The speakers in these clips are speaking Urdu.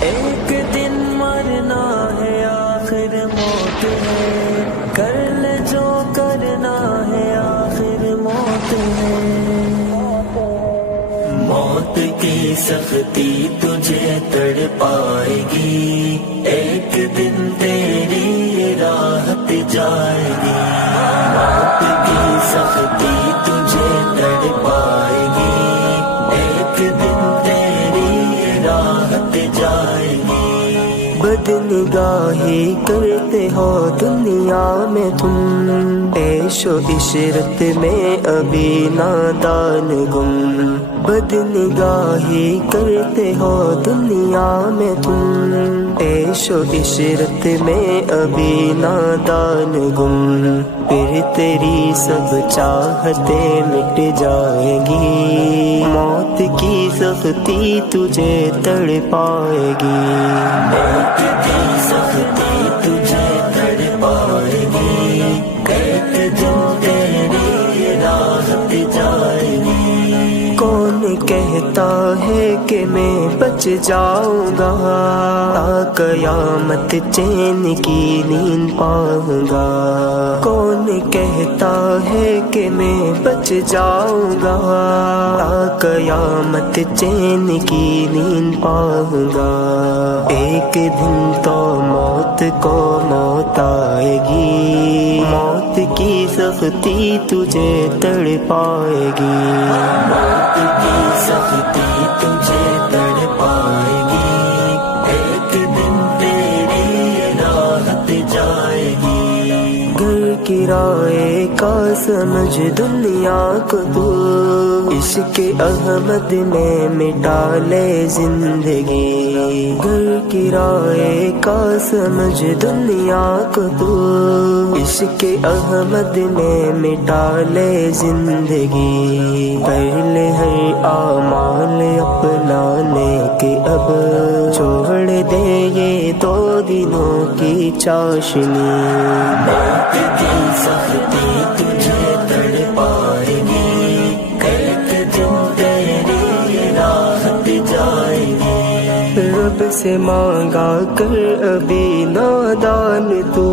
ایک دن مرنا ہے آخر موت ہے، کر لے جو کرنا ہے آخر موت ہے۔ موت کی سختی تجھے تڑ پائے گی، ایک دن تیری راحت جائے گی۔ موت کی سختی تجھے تڑ پائے گی، ایک دن تیری راحت جائے گی۔ بدنگاہی کرتے ہو دنیا میں تم، عیش و عشرت میں ابھی نادان گم۔ بدنگاہی کرتے ہو دنیا میں تم، عیش و عشرت میں ابھی نادان گم۔ پھر تیری سب چاہتیں مٹ جائیں گی، موت کی سختی تجھے تڑ پائے گی۔ موت کی سختی تجھے تڑ پائے گی، ایک دن تیری راحت جائے گی۔ کون کہتا ہے کہ میں بچ جاؤں گا، تا قیامت چین کی نیند پاؤں گا۔ کون کہتا ہے کہ میں بچ جاؤں گا، تا قیامت چین کی نیند پاؤں گا۔ ایک دن تو موت کو موت آئے گی، موت کی سختی تجھے تڑ پائے گی۔ موت کی سختی تجھے تڑ پائے گی، ایک دن تیری راحت جائے گی۔ گھر کرائے کا سمجھ دنیا کو تو، عشق احمد میں مٹا لے زندگی۔ گھر کرائے کا سمجھ دنیا کو تو، عشق احمد میں مٹا لے زندگی۔ کر لے ہر اعمال اپنانے کے اب، چھوڑ دے یہ دو دنوں کی چاشنی۔ موت کی سختی تجھے تڑ پائے گی، ایک دن تیری راحت جائے گی۔ رب سے مانگا کر ابھی نادان تو،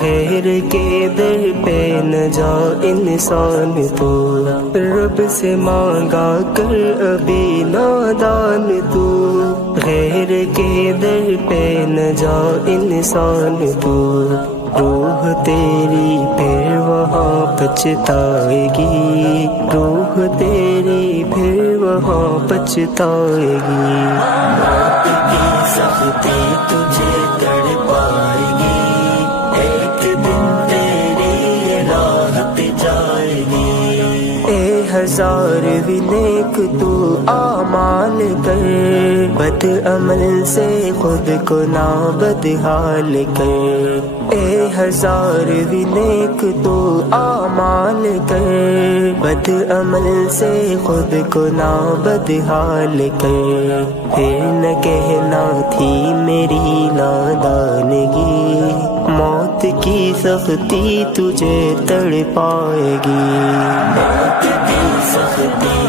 غیر کے در پہ نہ جا انسان تو۔ رب سے مانگا کر ابھی نادان تو، غیر کے در پہ نہ جا انسان تو۔ روح تیری پھر وہاں پچھتائے گی، روح تیری پھر وہاں پچھتائے گی۔ موت کی سختی تجھے تڑ پائے گی، ایک دن تیری راحت جائے گی۔ اے ہزار بھی نیک تو اعمال کر، بد عمل سے خود کو نہ بدحال کر۔ اے ہزار بھی نیک تو اعمال کر، بد عمل سے خود کو نہ بدحال کر۔ پھر نہ کہنا تھی میری نادانگی، موت کی سختی تجھے تڑ پائے گی۔ موت کی سختی